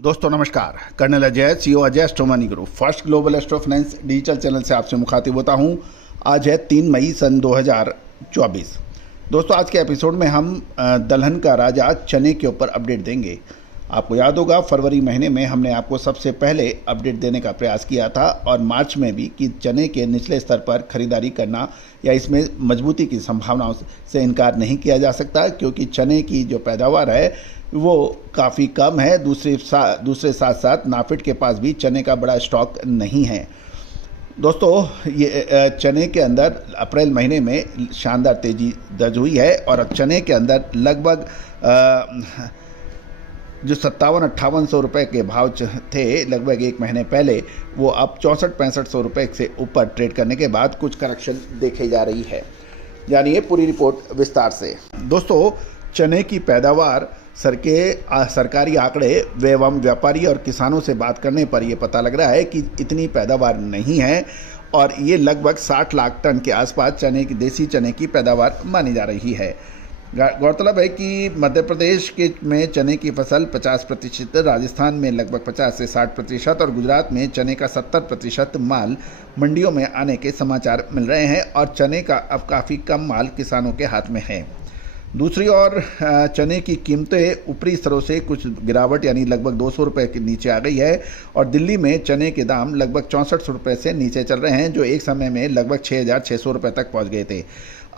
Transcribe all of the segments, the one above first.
दोस्तों नमस्कार। Colonel Ajay, CEO Ajay astro money group first global astro finance digital channel से आपसे मुखातिब होता हूं। आज है 3 मई सन 2024। दोस्तों आज के एपिसोड में हम दलहन का राजा चने के ऊपर अपडेट देंगे। आपको याद होगा फरवरी महीने में हमने आपको सबसे पहले अपडेट देने का प्रयास किया था और मार्च में भी कि चने के निचले स्तर पर खरीदारी करना या इसमें मजबूती की संभावनाओं से इनकार नहीं किया जा सकता, क्योंकि चने की जो पैदावार है वो काफ़ी कम है। दूसरे साथ साथ नाफेड के पास भी चने का बड़ा स्टॉक नहीं है। दोस्तों ये चने के अंदर अप्रैल महीने में शानदार तेज़ी दर्ज हुई है और चने के अंदर लगभग जो 57-58 रुपये के भाव थे लगभग एक महीने पहले, वो अब 64-65 रुपये से ऊपर ट्रेड करने के बाद कुछ करेक्शन देखी जा रही है। जानिए पूरी रिपोर्ट विस्तार से। दोस्तों चने की पैदावार सरकारी आंकड़े एवं व्यापारी और किसानों से बात करने पर यह पता लग रहा है कि इतनी पैदावार नहीं है और ये लगभग 60 लाख टन के आसपास देसी चने की पैदावार मानी जा रही है। गौरतलब है कि मध्य प्रदेश में चने की फसल 50%, राजस्थान में लगभग 50 से 60% और गुजरात में चने का 70% माल मंडियों में आने के समाचार मिल रहे हैं और चने का अब काफ़ी कम माल किसानों के हाथ में है। दूसरी ओर चने की कीमतें ऊपरी स्तरों से कुछ गिरावट यानी लगभग 200 रुपये के नीचे आ गई है और दिल्ली में चने के दाम लगभग 64 रुपये से नीचे चल रहे हैं, जो एक समय में लगभग 6,600 रुपये तक पहुंच गए थे।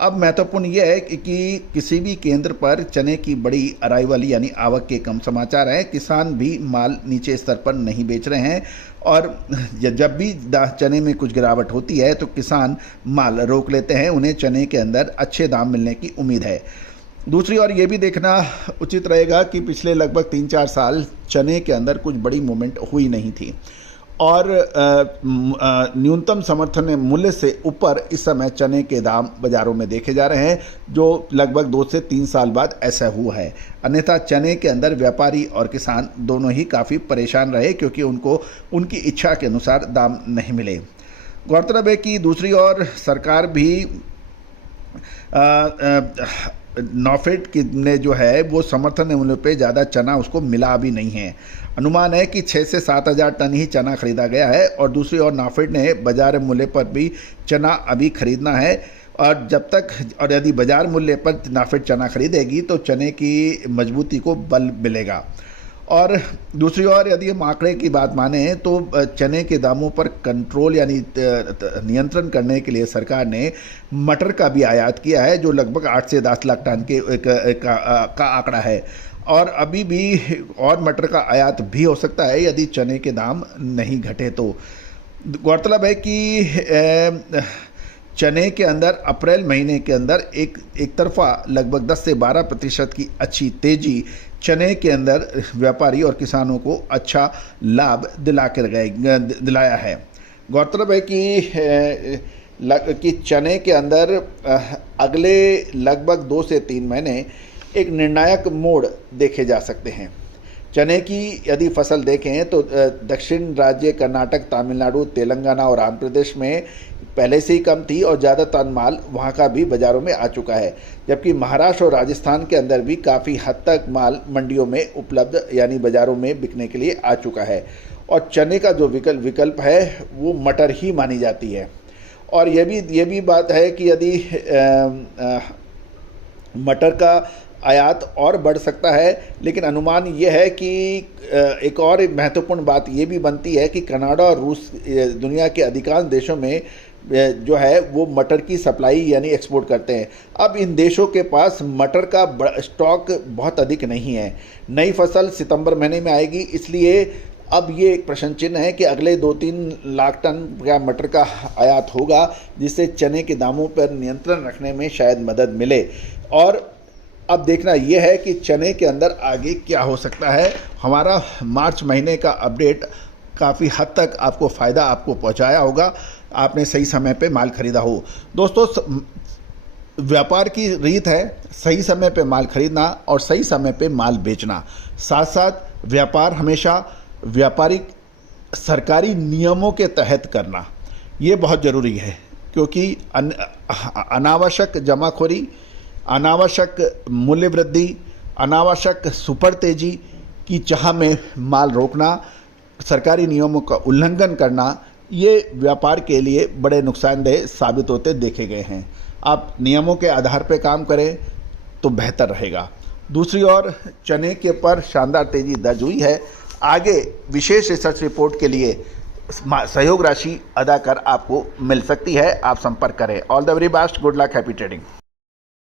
अब महत्वपूर्ण यह है कि किसी भी केंद्र पर चने की बड़ी अराइवल यानी आवक के कम समाचार हैं। किसान भी माल नीचे स्तर पर नहीं बेच रहे हैं और जब भी चने में कुछ गिरावट होती है तो किसान माल रोक लेते हैं। उन्हें चने के अंदर अच्छे दाम मिलने की उम्मीद है। दूसरी ओर ये भी देखना उचित रहेगा कि पिछले लगभग 3-4 साल चने के अंदर कुछ बड़ी मूवमेंट हुई नहीं थी और न्यूनतम समर्थन मूल्य से ऊपर इस समय चने के दाम बाज़ारों में देखे जा रहे हैं, जो लगभग 2 से 3 साल बाद ऐसा हुआ है। अन्यथा चने के अंदर व्यापारी और किसान दोनों ही काफ़ी परेशान रहे, क्योंकि उनको उनकी इच्छा के अनुसार दाम नहीं मिले। गौरतलब है कि दूसरी ओर सरकार भी नाफेड ने जो है वो समर्थन मूल्य पे ज़्यादा चना उसको मिला भी नहीं है। अनुमान है कि 6 से 7 हज़ार टन ही चना खरीदा गया है और दूसरी ओर नाफेड ने बाजार मूल्य पर भी चना अभी खरीदना है और जब तक और यदि बाजार मूल्य पर नाफेड चना खरीदेगी तो चने की मजबूती को बल मिलेगा। और दूसरी ओर यदि हम आंकड़े की बात माने तो चने के दामों पर कंट्रोल यानी नियंत्रण करने के लिए सरकार ने मटर का भी आयात किया है, जो लगभग 8 से 10 लाख टन का आंकड़ा है और अभी भी और मटर का आयात भी हो सकता है यदि चने के दाम नहीं घटे तो। गौरतलब है कि चने के अंदर अप्रैल महीने के अंदर एक तरफा लगभग 10 से 12% की अच्छी तेजी चने के अंदर व्यापारी और किसानों को अच्छा लाभ दिलाया है। गौरतलब है कि चने के अंदर अगले लगभग 2 से 3 महीने एक निर्णायक मोड़ देखे जा सकते हैं। चने की यदि फसल देखें तो दक्षिण राज्य कर्नाटक, तमिलनाडु, तेलंगाना और आंध्र प्रदेश में पहले से ही कम थी और ज़्यादातर माल वहाँ का भी बाज़ारों में आ चुका है, जबकि महाराष्ट्र और राजस्थान के अंदर भी काफ़ी हद तक माल मंडियों में उपलब्ध यानी बाज़ारों में बिकने के लिए आ चुका है। और चने का जो विकल्प है वो मटर ही मानी जाती है। और ये भी बात है कि यदि मटर का आयात और बढ़ सकता है, लेकिन अनुमान ये है कि एक और महत्वपूर्ण बात ये भी बनती है कि कनाडा और रूस दुनिया के अधिकांश देशों में जो है वो मटर की सप्लाई यानी एक्सपोर्ट करते हैं। अब इन देशों के पास मटर का स्टॉक बहुत अधिक नहीं है। नई फसल सितंबर महीने में आएगी, इसलिए अब ये एक प्रश्न चिन्ह है कि अगले 2-3 लाख टन का मटर का आयात होगा, जिससे चने के दामों पर नियंत्रण रखने में शायद मदद मिले। और अब देखना यह है कि चने के अंदर आगे क्या हो सकता है। हमारा मार्च महीने का अपडेट काफ़ी हद तक आपको फ़ायदा आपको पहुंचाया होगा, आपने सही समय पे माल खरीदा हो। दोस्तों व्यापार की रीत है सही समय पे माल खरीदना और सही समय पे माल बेचना। साथ साथ व्यापार हमेशा व्यापारिक सरकारी नियमों के तहत करना ये बहुत ज़रूरी है, क्योंकि अनावश्यक जमाखोरी, अनावश्यक मूल्य वृद्धि, अनावश्यक सुपर तेजी की चाह में माल रोकना, सरकारी नियमों का उल्लंघन करना, ये व्यापार के लिए बड़े नुकसानदेह साबित होते देखे गए हैं। आप नियमों के आधार पर काम करें तो बेहतर रहेगा। दूसरी ओर चने के पर शानदार तेजी दर्ज हुई है। आगे विशेष रिसर्च रिपोर्ट के लिए सहयोग राशि अदा कर आपको मिल सकती है। आप संपर्क करें। All the very best, good luck, happy trading.